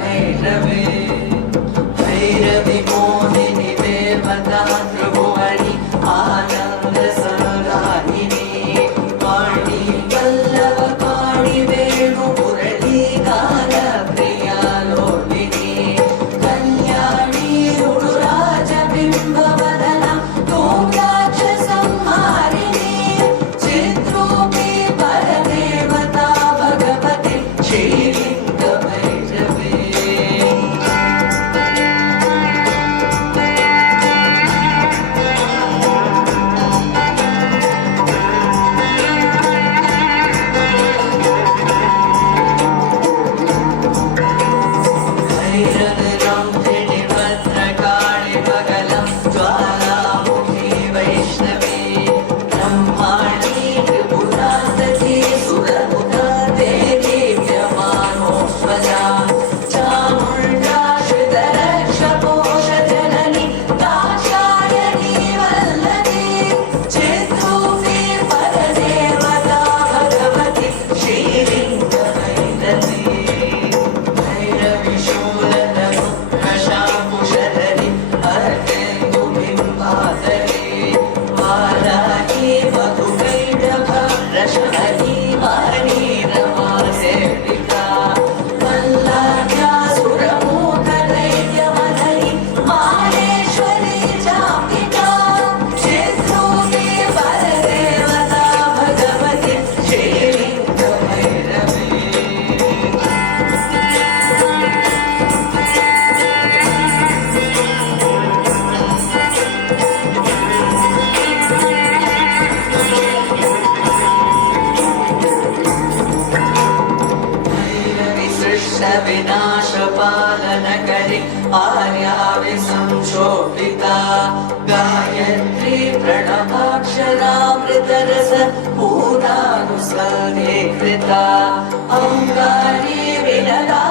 भैरवे भैरवि मोहिनि देवता त्रिभुवनि आनन्द संधारिणि वाणी वल्लभ पाणि वेणु मुरली गान प्रिया लोलिनी कल्याणी रुडुराज बिम्ब वदना तोम्राक्ष संहारिणी चिद्रूपी परदेवता भगवती श्रीलिंग भैरवे भैरविरंधिनि भद्रकाळि बगलं ज्वालामुखी वैष्णवी ब्रह्माणी त्रिपुरान्तकी सुरनुता देवी व्यमानोऽश्वजा चामुण्डा श्रितरक्षपोषजननी दाक्षायणी वल्लभी चिद्रूपी परदेवता भगवती श्रीलिंग भैरवी भैरवि शूलधनुर्धशाकुशधरि अर्केन्दुबिम्बाधरि वाराही मधुकैटभ रशहरी वाणी रमा सेविका मल्लाभ्यासुरमूकदैत्यमधरि माहेश्वरी चाम्बिका चिद्रूपी परदेवता भगवती श्रीलिंग भैरवी भैरवि सृष्ट विनाश पालन करि आर्यावि संशोभिता गायत्री प्रणवाक्षरामृतरस पूर्णानुसंगे कृता अंगारी विनता